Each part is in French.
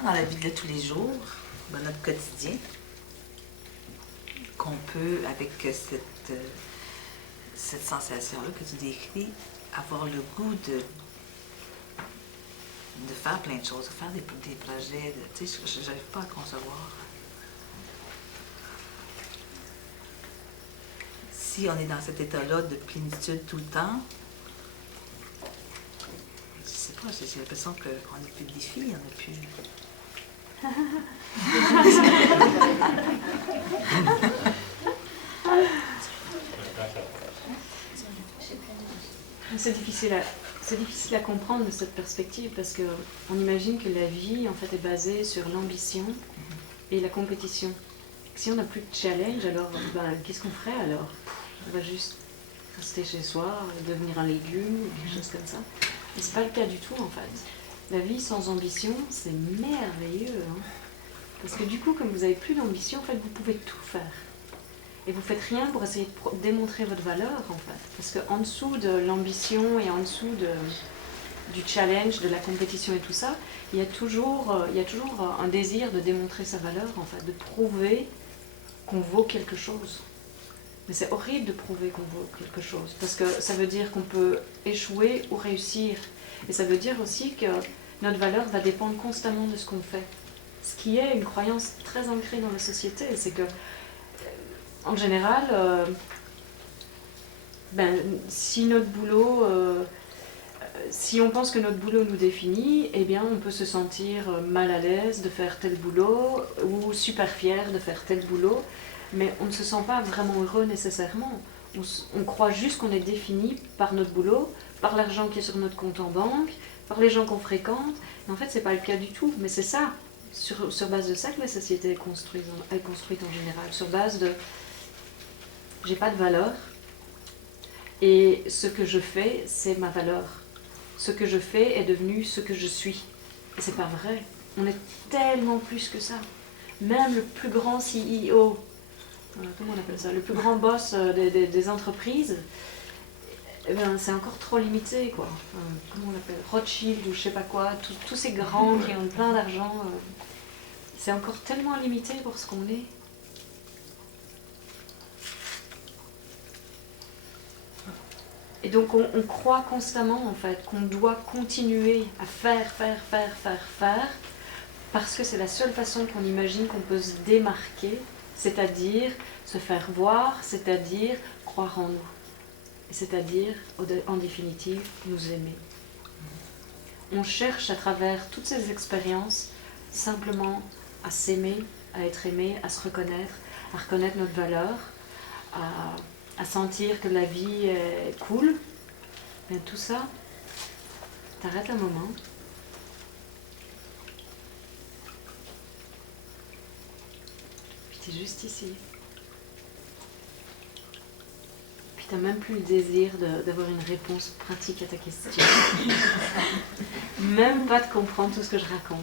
vraiment dans la vie de tous les jours, dans notre quotidien, qu'on peut, avec cette sensation-là que tu décris, avoir le goût de faire plein de choses, de faire des projets. Tu sais, je n'arrive pas à concevoir. Si on est dans cet état-là de plénitude tout le temps, je sais pas, j'ai l'impression qu'on n'a plus de défis, on n'a plus... C'est difficile à comprendre de cette perspective parce qu'on imagine que la vie en fait est basée sur l'ambition et la compétition. Si on n'a plus de challenge, alors qu'est-ce qu'on ferait alors? On va juste rester chez soi, devenir un légume, quelque chose comme ça. Mais c'est pas le cas du tout en fait. La vie sans ambition, c'est merveilleux. Hein, parce que du coup, comme vous n'avez plus d'ambition, en fait, vous pouvez tout faire. Et vous faites rien pour essayer de démontrer votre valeur, en fait. Parce qu'en dessous de l'ambition et en dessous du challenge, de la compétition et tout ça, il y a toujours un désir de démontrer sa valeur, en fait, de prouver qu'on vaut quelque chose. Mais c'est horrible de prouver qu'on vaut quelque chose, parce que ça veut dire qu'on peut échouer ou réussir. Et ça veut dire aussi que notre valeur va dépendre constamment de ce qu'on fait. Ce qui est une croyance très ancrée dans la société, c'est que en général, si notre boulot, si on pense que notre boulot nous définit, eh bien on peut se sentir mal à l'aise de faire tel boulot ou super fier de faire tel boulot, mais on ne se sent pas vraiment heureux nécessairement. On croit juste qu'on est défini par notre boulot, par l'argent qui est sur notre compte en banque, par les gens qu'on fréquente. Et en fait, c'est pas le cas du tout, mais c'est ça, sur base de ça que la société est construite en général, sur base de j'ai pas de valeur et ce que je fais, c'est ma valeur. Ce que je fais est devenu ce que je suis. Et c'est pas vrai. On est tellement plus que ça. Même le plus grand CEO, comment on appelle ça, le plus grand boss des entreprises, eh ben, c'est encore trop limité, quoi. Comment on l'appelle, Rothschild ou je sais pas quoi, tous ces grands qui ont plein d'argent, c'est encore tellement limité pour ce qu'on est. Et donc on croit constamment en fait qu'on doit continuer à faire, parce que c'est la seule façon qu'on imagine qu'on peut se démarquer, c'est-à-dire se faire voir, c'est-à-dire croire en nous, c'est-à-dire en définitive nous aimer. On cherche à travers toutes ces expériences simplement à s'aimer, à être aimé, à se reconnaître, à reconnaître notre valeur, à sentir que la vie est cool. Bien, tout ça, t'arrêtes un moment. Puis t'es juste ici. Puis t'as même plus le désir d'avoir une réponse pratique à ta question. Même pas de comprendre tout ce que je raconte.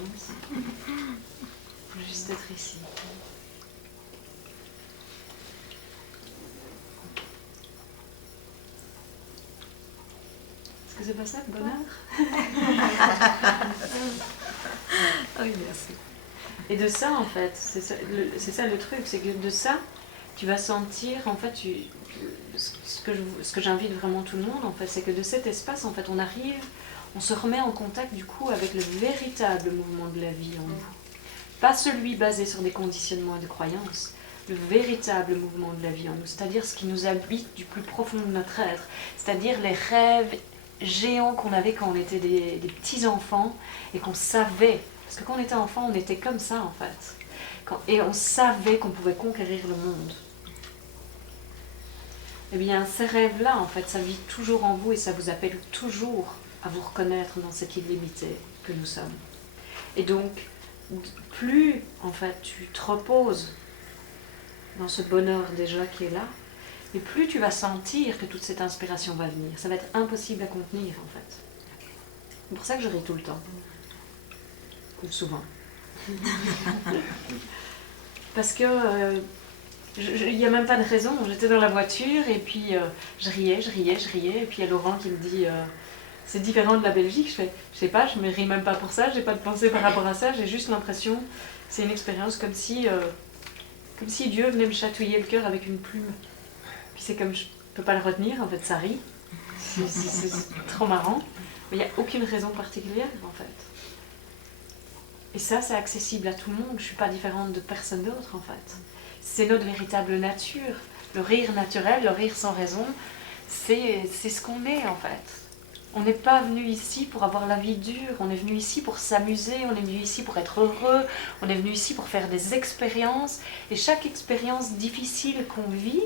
Faut juste être ici. Est-ce que c'est pas ça le bonheur? Oui, merci. Et de ça, en fait, c'est ça le truc, c'est que de ça, tu vas sentir, en fait, ce que j'invite vraiment tout le monde, en fait, c'est que de cet espace, en fait, on se remet en contact, du coup, avec le véritable mouvement de la vie en nous. Pas celui basé sur des conditionnements et des croyances, le véritable mouvement de la vie en nous, c'est-à-dire ce qui nous habite du plus profond de notre être, c'est-à-dire les rêves géants qu'on avait quand on était des petits enfants et qu'on savait, parce que quand on était enfant, on était comme ça en fait, et on savait qu'on pouvait conquérir le monde. Eh bien, ces rêves-là, en fait, ça vit toujours en vous et ça vous appelle toujours à vous reconnaître dans cette illimité que nous sommes. Et donc, plus, en fait, tu te reposes dans ce bonheur déjà qui est là, et plus tu vas sentir que toute cette inspiration va venir. Ça va être impossible à contenir, en fait. C'est pour ça que je ris tout le temps. Ou souvent. Parce que il n'y a même pas de raison. J'étais dans la voiture et puis je riais. Et puis il y a Laurent qui me dit c'est différent de la Belgique. Je sais pas, je me ris même pas pour ça, j'ai pas de pensée par rapport à ça, j'ai juste l'impression que c'est une expérience comme si Dieu venait me chatouiller le cœur avec une plume. Puis c'est comme je peux pas le retenir, en fait, ça rit. C'est trop marrant, mais il n'y a aucune raison particulière, en fait. Et ça, c'est accessible à tout le monde. Je ne suis pas différente de personne d'autre, en fait. C'est notre véritable nature. Le rire naturel, le rire sans raison, c'est ce qu'on est, en fait. On n'est pas venu ici pour avoir la vie dure. On est venu ici pour s'amuser. On est venu ici pour être heureux. On est venu ici pour faire des expériences. Et chaque expérience difficile qu'on vit,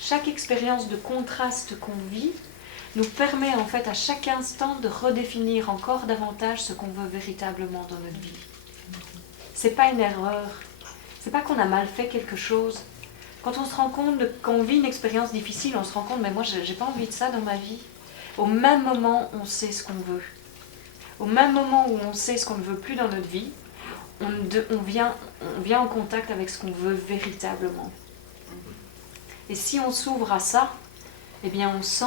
chaque expérience de contraste qu'on vit, nous permet en fait à chaque instant de redéfinir encore davantage ce qu'on veut véritablement dans notre vie. C'est pas une erreur, c'est pas qu'on a mal fait quelque chose. Quand on se rend compte, quand on vit une expérience difficile, on se rend compte, mais moi j'ai pas envie de ça dans ma vie. Au même moment, on sait ce qu'on veut. Au même moment où on sait ce qu'on ne veut plus dans notre vie, on vient en contact avec ce qu'on veut véritablement. Et si on s'ouvre à ça, eh bien on sent...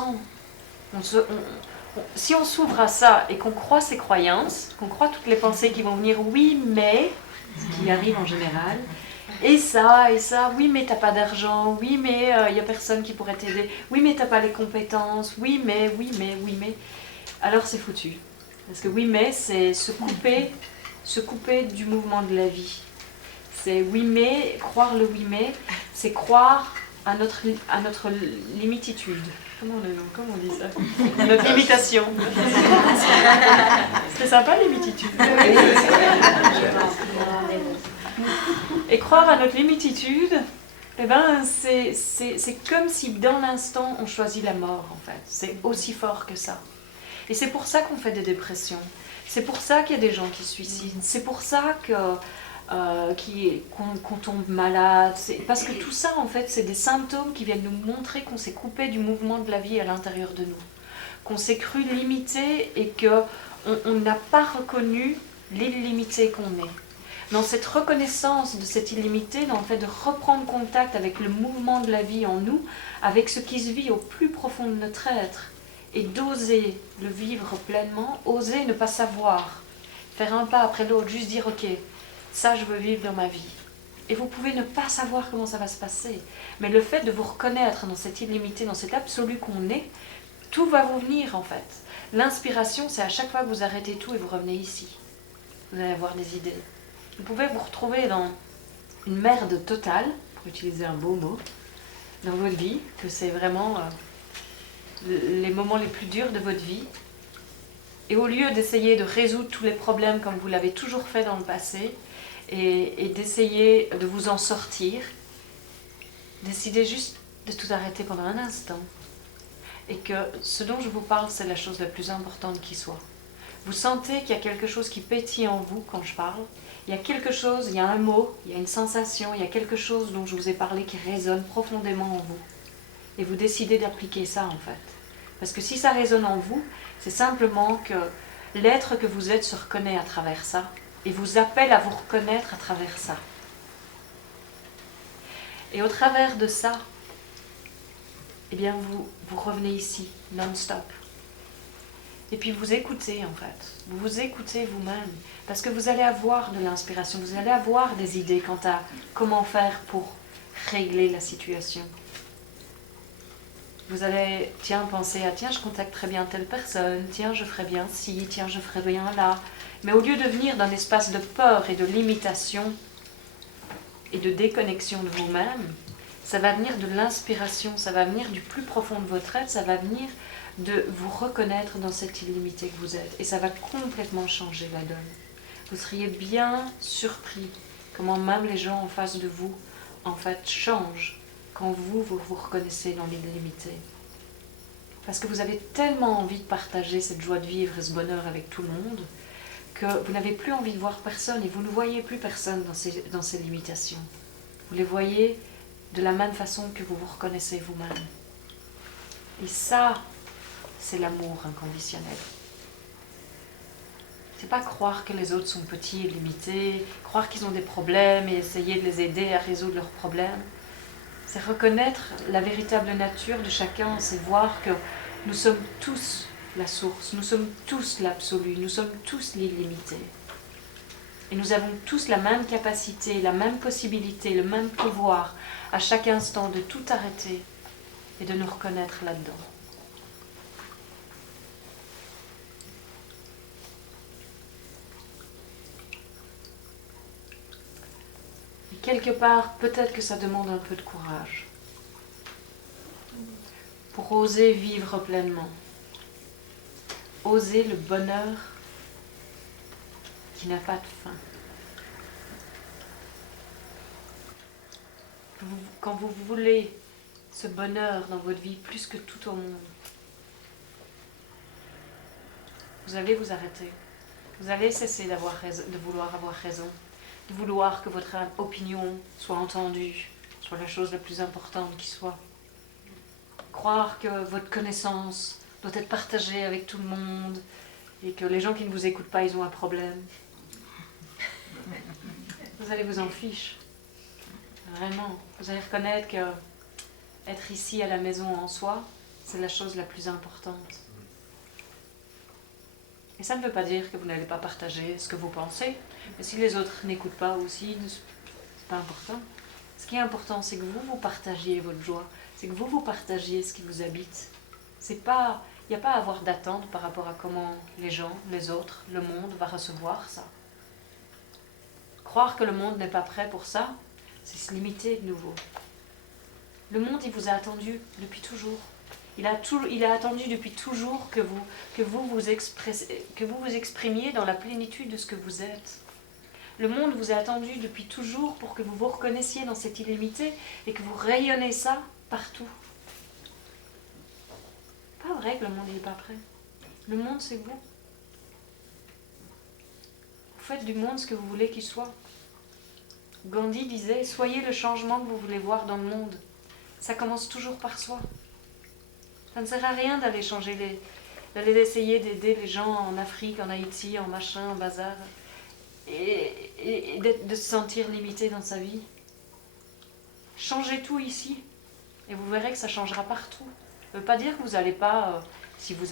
si on s'ouvre à ça et qu'on croit ses croyances, qu'on croit toutes les pensées qui vont venir, oui mais, ce qui arrive en général, et ça, oui mais t'as pas d'argent, oui mais y a personne qui pourrait t'aider, oui mais t'as pas les compétences, oui mais, alors c'est foutu. Parce que oui mais c'est se couper du mouvement de la vie. C'est oui mais, croire le oui mais, c'est croire à notre limititude. Comment on dit ça? Notre limitation. C'était sympa, limititude. Et croire à notre limititude, eh ben, c'est comme si dans l'instant on choisit la mort, en fait. C'est aussi fort que ça. Et c'est pour ça qu'on fait des dépressions. C'est pour ça qu'il y a des gens qui se suicident. C'est pour ça qu'on tombe malade. Parce que tout ça, en fait, c'est des symptômes qui viennent nous montrer qu'on s'est coupé du mouvement de la vie à l'intérieur de nous. Qu'on s'est cru limité et qu'on n'a pas reconnu l'illimité qu'on est. Dans cette reconnaissance de cette illimité, dans le fait de reprendre contact avec le mouvement de la vie en nous, avec ce qui se vit au plus profond de notre être, et d'oser le vivre pleinement, oser ne pas savoir, faire un pas après l'autre, juste dire « Ok, ça je veux vivre dans ma vie ». Et vous pouvez ne pas savoir comment ça va se passer, mais le fait de vous reconnaître dans cette illimité, dans cet absolu qu'on est, tout va vous venir en fait. L'inspiration, c'est à chaque fois que vous arrêtez tout et vous revenez ici. Vous allez avoir des idées. Vous pouvez vous retrouver dans une merde totale, pour utiliser un beau mot, dans votre vie, que c'est vraiment les moments les plus durs de votre vie. Et au lieu d'essayer de résoudre tous les problèmes comme vous l'avez toujours fait dans le passé, et d'essayer de vous en sortir, décidez juste de tout arrêter pendant un instant. Et que ce dont je vous parle, c'est la chose la plus importante qui soit. Vous sentez qu'il y a quelque chose qui pétille en vous quand je parle. Il y a quelque chose, il y a un mot, il y a une sensation, il y a quelque chose dont je vous ai parlé qui résonne profondément en vous. Et vous décidez d'appliquer ça en fait. Parce que si ça résonne en vous, c'est simplement que l'être que vous êtes se reconnaît à travers ça et vous appelle à vous reconnaître à travers ça. Et au travers de ça, eh bien vous revenez ici, non-stop. Et puis vous écoutez en fait, vous vous écoutez vous-même, parce que vous allez avoir de l'inspiration, vous allez avoir des idées quant à comment faire pour régler la situation. Vous allez, penser à, je contacterais bien telle personne, je ferais bien ci, je ferais bien là. Mais au lieu de venir d'un espace de peur et de limitation et de déconnexion de vous-même, ça va venir de l'inspiration, ça va venir du plus profond de votre être, ça va venir de vous reconnaître dans cette illimité que vous êtes. Et ça va complètement changer la donne. Vous seriez bien surpris comment même les gens en face de vous, en fait, changent quand vous vous reconnaissez dans l'illimité. Parce que vous avez tellement envie de partager cette joie de vivre et ce bonheur avec tout le monde que vous n'avez plus envie de voir personne et vous ne voyez plus personne dans ces limitations. Vous les voyez de la même façon que vous vous reconnaissez vous-même. Et ça, c'est l'amour inconditionnel. C'est pas croire que les autres sont petits et limités, croire qu'ils ont des problèmes et essayer de les aider à résoudre leurs problèmes. C'est reconnaître la véritable nature de chacun, c'est voir que nous sommes tous la source, nous sommes tous l'absolu, nous sommes tous l'illimité. Et nous avons tous la même capacité, la même possibilité, le même pouvoir à chaque instant de tout arrêter et de nous reconnaître là-dedans. Et quelque part, peut-être que ça demande un peu de courage pour oser vivre pleinement, oser le bonheur qui n'a pas de fin. Quand vous voulez ce bonheur dans votre vie plus que tout au monde, vous allez vous arrêter. Vous allez cesser de vouloir avoir raison, de vouloir que votre opinion soit entendue, soit la chose la plus importante qui soit. Croire que votre connaissance doit être partagée avec tout le monde et que les gens qui ne vous écoutent pas, ils ont un problème. Vous allez vous en fiche. Vraiment. Vous allez reconnaître que être ici à la maison en soi, c'est la chose la plus importante. Et ça ne veut pas dire que vous n'allez pas partager ce que vous pensez. Mais si les autres n'écoutent pas aussi, c'est pas important. Ce qui est important, c'est que vous partagiez votre joie. C'est que vous partagiez ce qui vous habite. Il n'y a pas à avoir d'attente par rapport à comment les gens, les autres, le monde va recevoir ça. Croire que le monde n'est pas prêt pour ça, c'est se limiter de nouveau. Le monde, il vous a attendu depuis toujours. Il a attendu depuis toujours que vous exprimiez dans la plénitude de ce que vous êtes. Le monde vous a attendu depuis toujours pour que vous vous reconnaissiez dans cette illimité et que vous rayonnez ça partout. Pas vrai que le monde n'est pas prêt. Le monde, c'est vous. Vous faites du monde ce que vous voulez qu'il soit. Gandhi disait « Soyez le changement que vous voulez voir dans le monde ». Ça commence toujours par soi. Ça ne sert à rien d'aller d'aller essayer d'aider les gens en Afrique, en Haïti, en machin, en bazar, et de se sentir limité dans sa vie. Changez tout ici, et vous verrez que ça changera partout. Ça ne veut pas dire que vous n'allez pas, si vous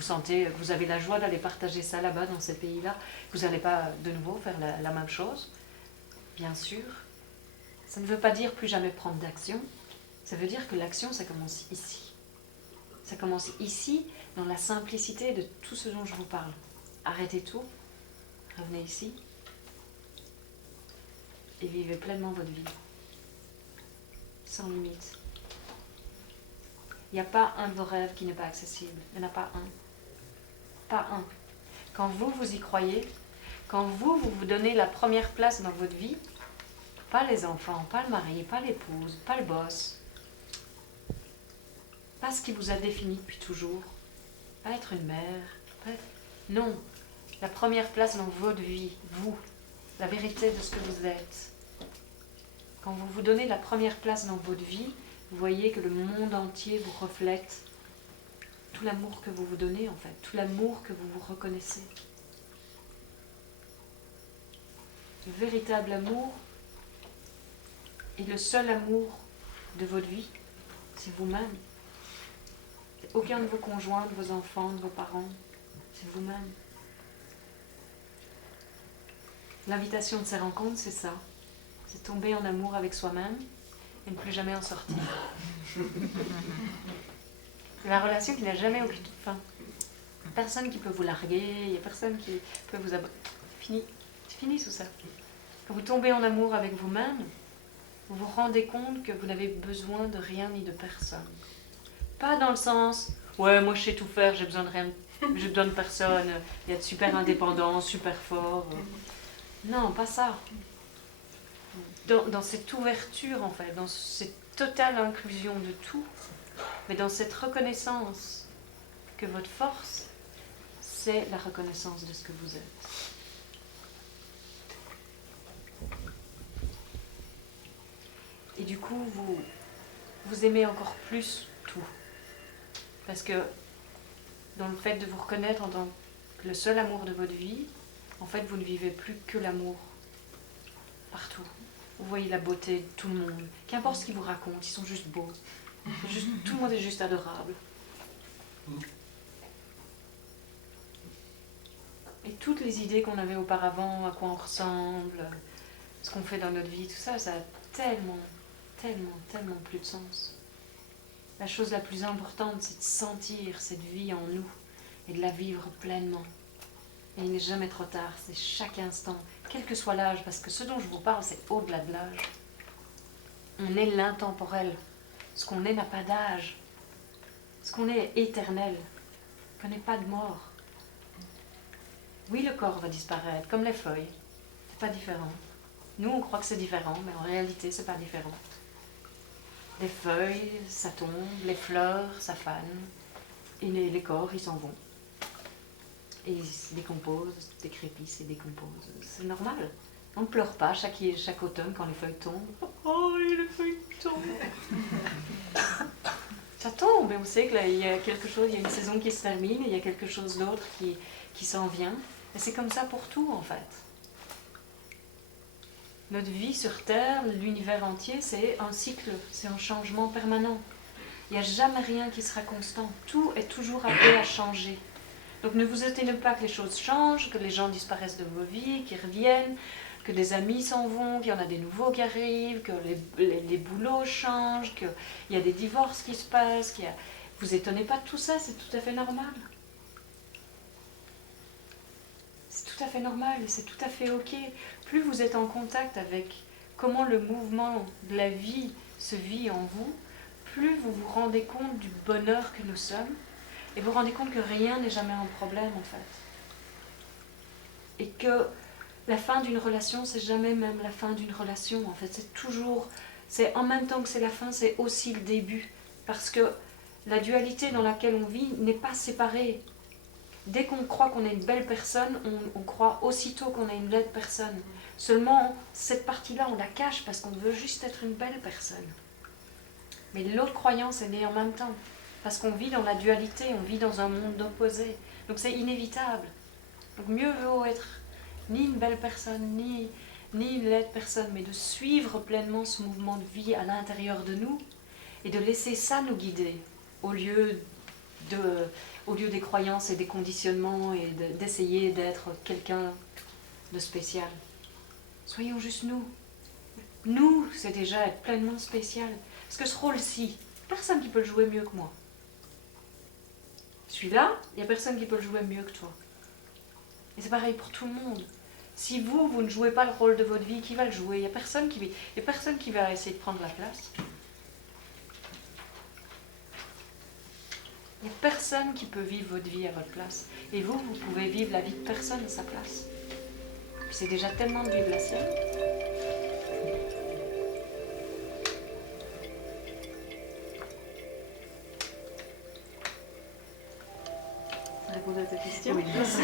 sentez que vous avez la joie d'aller partager ça là-bas, dans ces pays-là, que vous n'allez pas de nouveau faire la même chose. Bien sûr. Ça ne veut pas dire plus jamais prendre d'action. Ça veut dire que l'action, ça commence ici. Ça commence ici, dans la simplicité de tout ce dont je vous parle. Arrêtez tout, revenez ici, et vivez pleinement votre vie. Sans limite. Il n'y a pas un de vos rêves qui n'est pas accessible. Il n'y en a pas un. Pas un. Quand vous y croyez, quand vous donnez la première place dans votre vie, pas les enfants, pas le mari, pas l'épouse, pas le boss, pas ce qui vous a défini depuis toujours, pas être une mère, non, la première place dans votre vie, vous, la vérité de ce que vous êtes. Quand vous vous donnez la première place dans votre vie, vous voyez que le monde entier vous reflète tout l'amour que vous vous donnez en fait, tout l'amour que vous vous reconnaissez. Le véritable amour et le seul amour de votre vie, c'est vous-même. C'est aucun de vos conjoints, de vos enfants, de vos parents, c'est vous-même. L'invitation de ces rencontres, c'est ça. C'est tomber en amour avec soi-même et ne plus jamais en sortir. C'est la relation qui n'a jamais aucune fin. Personne qui peut vous larguer, il n'y a personne qui peut vous abandonner. C'est fini tout ça. Quand vous tombez en amour avec vous-même, vous vous rendez compte que vous n'avez besoin de rien ni de personne. Pas dans le sens, ouais, moi je sais tout faire, j'ai besoin de rien, j'ai besoin de personne, il y a de super indépendant, super fort. Non, pas ça. Dans cette ouverture, en fait, dans cette totale inclusion de tout, mais dans cette reconnaissance que votre force, c'est la reconnaissance de ce que vous êtes. Et du coup, vous aimez encore plus tout. Parce que dans le fait de vous reconnaître en tant que le seul amour de votre vie, en fait, vous ne vivez plus que l'amour. Partout. Vous voyez la beauté de tout le monde. Qu'importe ce qu'ils vous racontent, ils sont juste beaux. Tout le monde est juste adorable. Et toutes les idées qu'on avait auparavant, à quoi on ressemble, ce qu'on fait dans notre vie, tout ça, ça a tellement, tellement, tellement plus de sens. La chose la plus importante, c'est de sentir cette vie en nous et de la vivre pleinement. Et il n'est jamais trop tard, c'est chaque instant, quel que soit l'âge, parce que ce dont je vous parle, c'est au-delà de l'âge. On est l'intemporel. Ce qu'on est n'a pas d'âge. Ce qu'on est éternel. On ne connaît pas de mort. Oui, le corps va disparaître, comme les feuilles. C'est pas différent. Nous, on croit que c'est différent, mais en réalité, c'est pas différent. Les feuilles, ça tombe, les fleurs, ça fane, et les corps, ils s'en vont. Et ils se décomposent, décrépissent et décomposent. C'est normal. On ne pleure pas chaque automne quand les feuilles tombent. Oh, les feuilles tombent. Ça tombe, et on sait qu'il y a quelque chose, il y a une saison qui se termine, et il y a quelque chose d'autre qui s'en vient. Et c'est comme ça pour tout, en fait. Notre vie sur Terre, l'univers entier, c'est un cycle, c'est un changement permanent. Il n'y a jamais rien qui sera constant. Tout est toujours appelé à changer. Donc ne vous étonnez pas que les choses changent, que les gens disparaissent de vos vies, qu'ils reviennent, que des amis s'en vont, qu'il y en a des nouveaux qui arrivent, que les boulots changent, qu'il y a des divorces qui se passent. Vous étonnez pas de tout ça, c'est tout à fait normal. C'est tout à fait normal et c'est tout à fait ok. Plus vous êtes en contact avec comment le mouvement de la vie se vit en vous, plus vous vous rendez compte du bonheur que nous sommes et vous vous rendez compte que rien n'est jamais un problème en fait. Et que la fin d'une relation, c'est jamais même la fin d'une relation en fait. C'est toujours, c'est en même temps que c'est la fin, c'est aussi le début. Parce que la dualité dans laquelle on vit n'est pas séparée. Dès qu'on croit qu'on est une belle personne, on croit aussitôt qu'on est une laide personne. Seulement, cette partie-là, on la cache parce qu'on veut juste être une belle personne. Mais l'autre croyance est née en même temps. Parce qu'on vit dans la dualité, on vit dans un monde opposé. Donc c'est inévitable. Donc mieux vaut être ni une belle personne, ni une laide personne, mais de suivre pleinement ce mouvement de vie à l'intérieur de nous et de laisser ça nous guider au lieu des croyances et des conditionnements et d'essayer d'être quelqu'un de spécial. Soyons juste nous. Nous, c'est déjà être pleinement spécial. Parce que ce rôle-ci, personne qui peut le jouer mieux que moi. Celui-là, il n'y a personne qui peut le jouer mieux que toi. Et c'est pareil pour tout le monde. Si vous ne jouez pas le rôle de votre vie, qui va le jouer? Il n'y a personne qui va essayer de prendre la place. Il n'y a personne qui peut vivre votre vie à votre place. Et vous pouvez vivre la vie de personne à sa place. C'est déjà tellement de vivre la sienne. Ça répond à ta question? Oui, merci.